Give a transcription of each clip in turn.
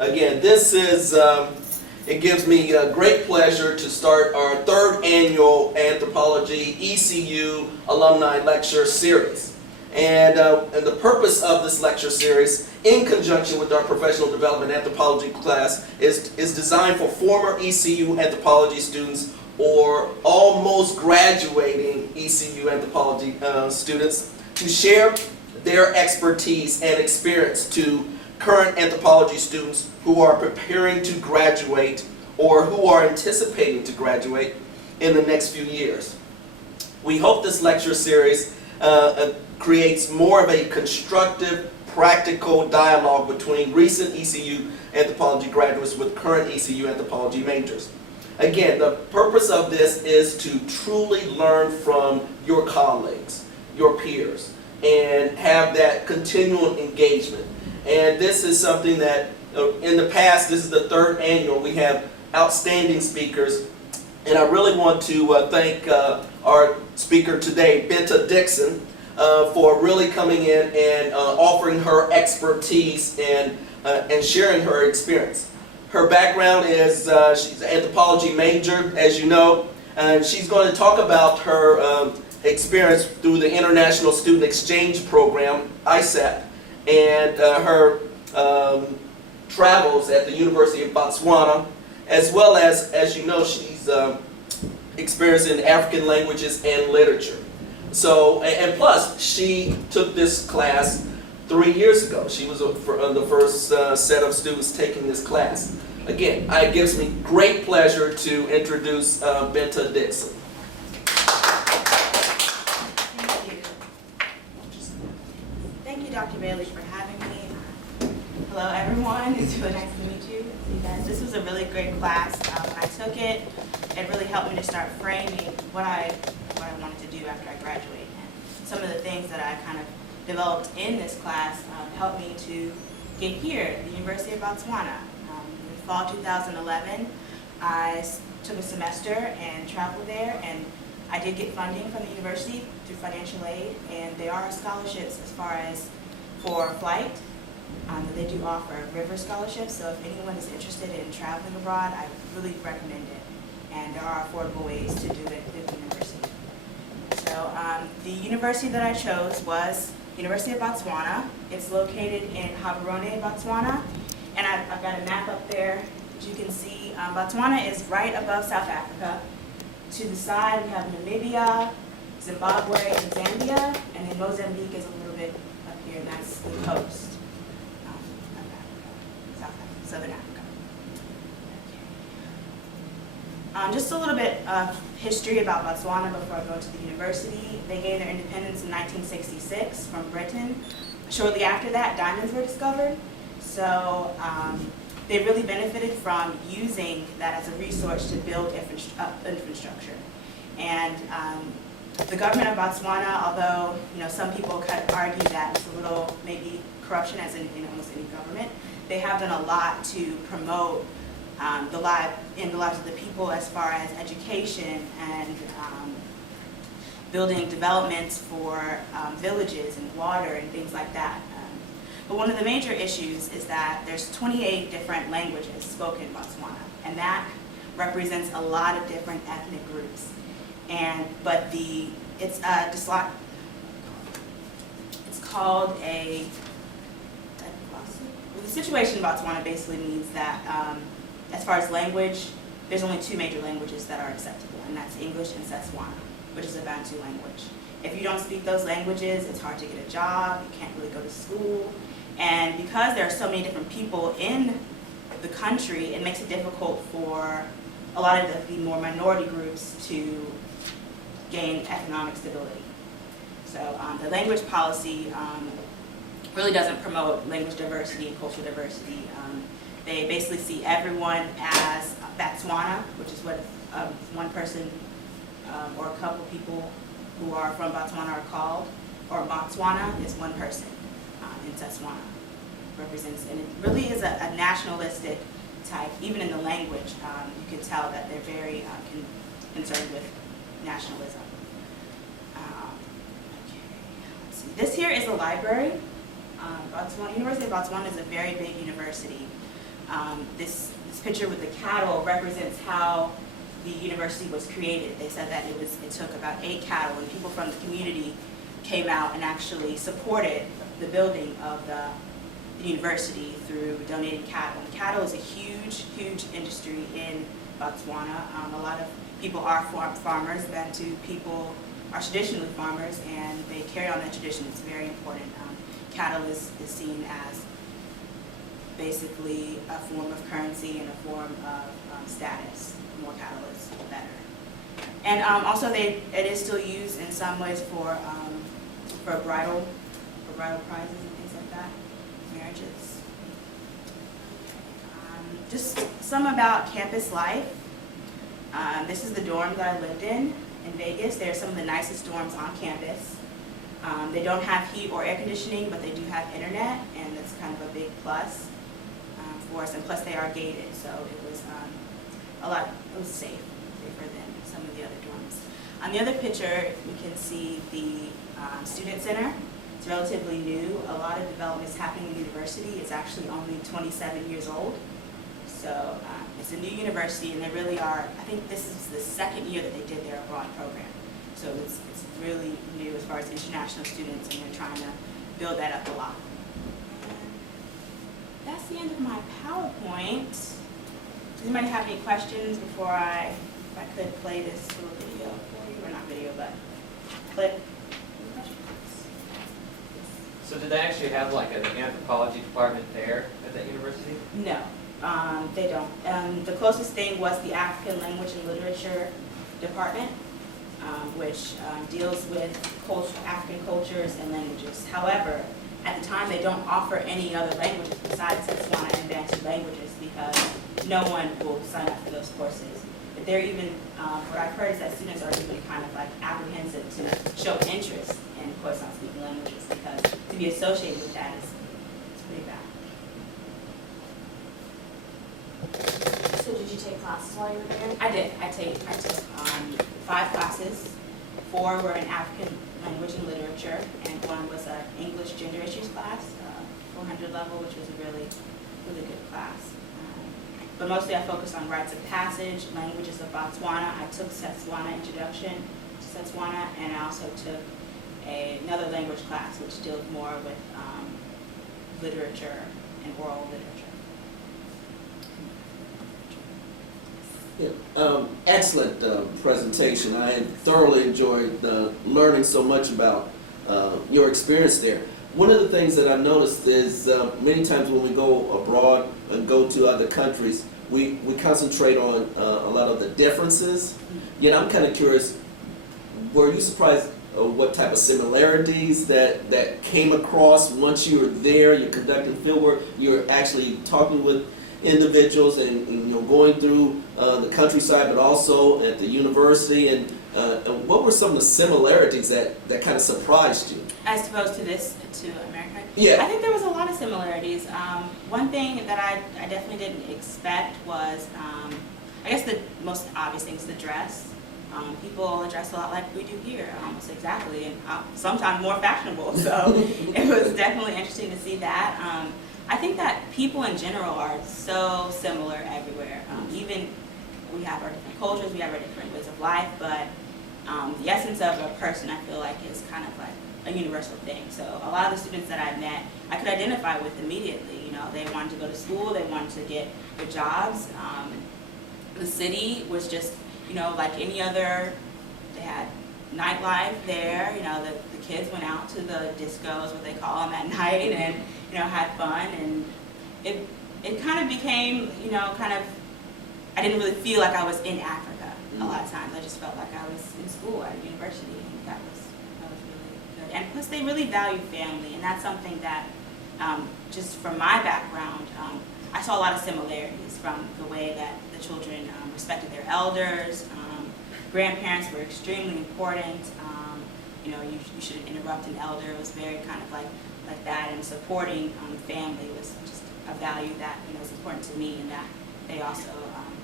Again, this is, it gives me great pleasure to start our third annual Anthropology ECU Alumni Lecture Series. And the purpose of this lecture series, in conjunction with our professional development anthropology class, is designed for former ECU anthropology students or almost graduating ECU anthropology students to share their expertise and experience to current anthropology students who are preparing to graduate or who are anticipating to graduate in the next few years. We hope this lecture series creates more of a constructive, practical dialogue between recent ECU anthropology graduates with current ECU anthropology majors. Again, the purpose of this is to truly learn from your colleagues, your peers, and have that continual engagement. And this is something that in the past, this is the third annual, we have outstanding speakers, and I really want to thank our speaker today, Binta Dixon, for really coming in and offering her expertise and sharing her experience. Her background is she's an anthropology major, as you know, and she's going to talk about her experience through the International Student Exchange Program, ISEP, and her travels at the University of Botswana, as well as you know, she's experienced in African languages and literature. So, and plus, she took this class 3 years ago. She was the first set of students taking this class. Again, it gives me great pleasure to introduce Binta Dixon. Thank you, Dr. Bailey, for having me. Hello, everyone. It's really nice to meet you. See you guys. This was a really great class. When I took it, it really helped me to start framing what I wanted to do after I graduate. And some of the things that I kind of developed in this class helped me to get here at the University of Botswana. In fall 2011, I took a semester and traveled there, and I did get funding from the university through financial aid, and there are scholarships as far as for flight that they do offer river scholarships. So if anyone is interested in traveling abroad, I really recommend it. And there are affordable ways to do it at the university. So the university that I chose was University of Botswana. It's located in Gaborone, Botswana. And I've got a map up there. As you can see, Botswana is right above South Africa. To the side, we have Namibia, Zimbabwe, and Zambia. And then Mozambique is a little bit up here, and that's the coast of Africa, South Africa, Southern Africa. Just a little bit of history about Botswana before I go to the university. They gained their independence in 1966 from Britain. Shortly after that, diamonds were discovered. So they really benefited from using that as a resource to build infrastructure. And the government of Botswana, although some people could argue that it's a little maybe corruption, as in almost any government, they have done a lot to promote the lives of the people as far as education and building developments for villages and water and things like that. But one of the major issues is that there's 28 different languages spoken in Botswana, and that represents a lot of different ethnic groups. But it's called a the situation in Botswana basically means that as far as language, there's only two major languages that are acceptable, and that's English and Setswana, which is a Bantu language. If you don't speak those languages, it's hard to get a job, you can't really go to school. And because there are so many different people in the country, it makes it difficult for a lot of the more minority groups to gain economic stability. So the language policy really doesn't promote language diversity and cultural diversity. They basically see everyone as Botswana, which is what one person or a couple people who are from Botswana are called, or Botswana is one person in Setswana represents, and it really is a nationalistic type. Even in the language, you can tell that they're very concerned with nationalism. Okay, let's see. This here is a library. University of Botswana is a very big university. This picture with the cattle represents how the university was created. They said that it took about 8 cattle, and people from the community came out and actually supported the building of the university through donating cattle. And cattle is a huge, huge industry in Botswana. A lot of people are farmers. Bantu people are traditionally farmers, and they carry on that tradition. It's very important. Cattle is seen as basically a form of currency and a form of status. The more cattle is, the better. And also, it is still used in some ways for bridal prizes and things like that, marriages. Just some about campus life. This is the dorm that I lived in Vegas. They're some of the nicest dorms on campus. They don't have heat or air conditioning, but they do have internet, and that's kind of a big plus for us. And plus, they are gated, so it was it was safer than some of the other dorms. On the other picture, you can see the student center. It's relatively new. A lot of development is happening in the university. It's actually only 27 years old. So it's a new university, and they really are, I think this is the second year that they did their abroad program. So it's really new as far as international students, and they're trying to build that up a lot. And that's the end of my PowerPoint. Does anybody have any questions before if I could play this little video for you, or not video, but clip? Any questions? So did they actually have like an anthropology department there at that university? No, they don't. The closest thing was the African Language and Literature Department, which deals with African cultures and languages. However, at the time, they don't offer any other languages besides Setswana and Bantu languages, because no one will sign up for those courses. But they're even, what I've heard is that students are even kind of like apprehensive to show interest in Khoisan speaking languages, because to be associated with that is pretty bad. So did you take classes while you were there? I did. I took 5 classes. 4 were in African language and literature, and 1 was an English gender issues class, 400 level, which was a really, really good class. But mostly I focused on rites of passage, languages of Botswana. I took Setswana, introduction to Setswana, and I also took another language class, which deals more with literature and oral literature. Yeah, excellent presentation. I thoroughly enjoyed learning so much about your experience there. One of the things that I've noticed is many times when we go abroad and go to other countries, we concentrate on a lot of the differences. Yet I'm kind of curious, were you surprised what type of similarities that came across once you were there, you're conducting fieldwork, you're actually talking with individuals and going through the countryside, but also at the university, and what were some of the similarities that kind of surprised you? As opposed to America? Yeah. I think there was a lot of similarities. One thing that I definitely didn't expect was, I guess the most obvious thing is the dress. People dress a lot like we do here, almost exactly, and sometimes more fashionable. So it was definitely interesting to see that. I think that people in general are so similar everywhere. Even we have our different cultures, we have our different ways of life, but the essence of a person, I feel like, is kind of like a universal thing. So a lot of the students that I met, I could identify with immediately. You know, they wanted to go to school, they wanted to get good jobs. The city was just, like any other. They had nightlife there. The kids went out to the discos, what they call them, at night, and had fun. And it kind of became, I didn't really feel like I was in Africa a lot of times. I just felt like I was in school at a university, and that was really good. And plus, they really value family, and that's something that, just from my background, I saw a lot of similarities from the way that the children respected their elders. Grandparents were extremely important. You shouldn't interrupt an elder. It was very kind of like that, and supporting family was just a value that was important to me, and that they also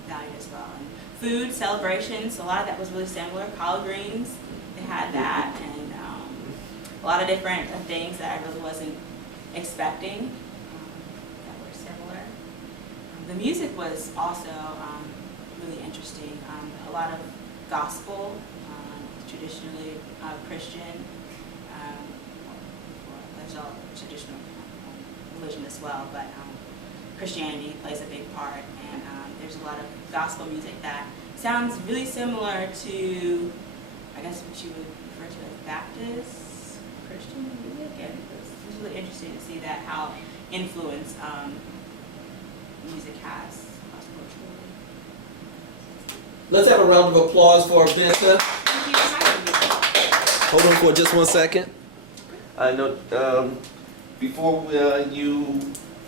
valued as well. And food, celebrations, a lot of that was really similar. Collard greens, they had that, and a lot of different things that I really wasn't expecting that were similar. the music was also really interesting. A lot of gospel, traditionally Christian. Well, there's all traditional religion as well, but Christianity plays a big part, and there's a lot of gospel music that sounds really similar to, I guess, what you would refer to as Baptist Christian music, and it was really interesting to see that, how influence music has cross-culturally. Let's have a round of applause for Binta. Thank you for having me. Hold on for just 1 second. I know before you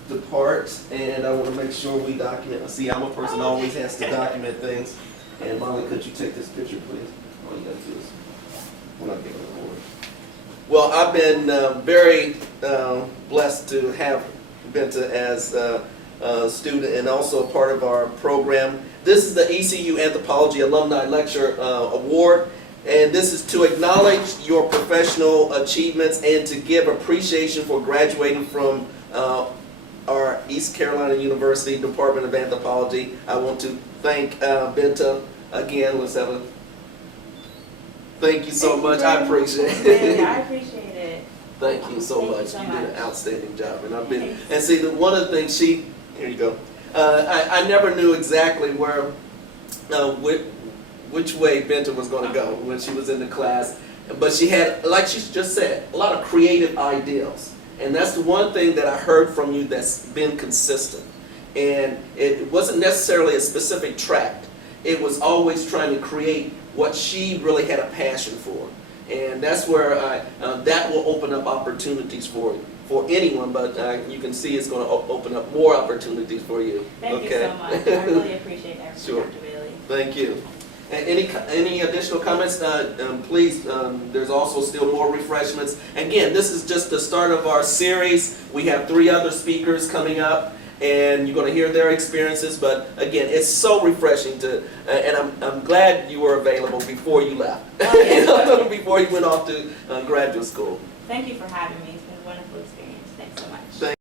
depart, and I want to make sure we document. See, I'm a person who always has to document things. And Molly, could you take this picture, please? All you got to do is, we're not giving it award. Well, I've been very blessed to have Binta as a student and also a part of our program. This is the ECU Anthropology Alumni Lecture Award, and this is to acknowledge your professional achievements and to give appreciation for graduating from our East Carolina University Department of Anthropology. I want to thank Binta again. Let's have a thank you so much. I appreciate it. I appreciate it. Thank you so Thank you much. so You did an much. outstanding job, and I've been. Thanks. And see, one of the things here you go. I never knew exactly where, which way Binta was going to go when she was in the class, but she had, like she just said, a lot of creative ideas, and that's the one thing that I heard from you that's been consistent. And it wasn't necessarily a specific tract. It was always trying to create what she really had a passion for. And that's where that will open up opportunities for anyone, but you can see it's going to open up more opportunities for you. Thank Okay? you so much. I really appreciate everything, Sure. Dr. Bailey. Thank you. And any additional comments? Please, there's also still more refreshments. Again, this is just the start of our series. We have 3 other speakers coming up, and you're going to hear their experiences. But again, it's so refreshing to, and I'm glad you were available before you left, Oh, yes. before you went off to graduate school. Thank you for having me. It's been a wonderful experience. Thanks so much.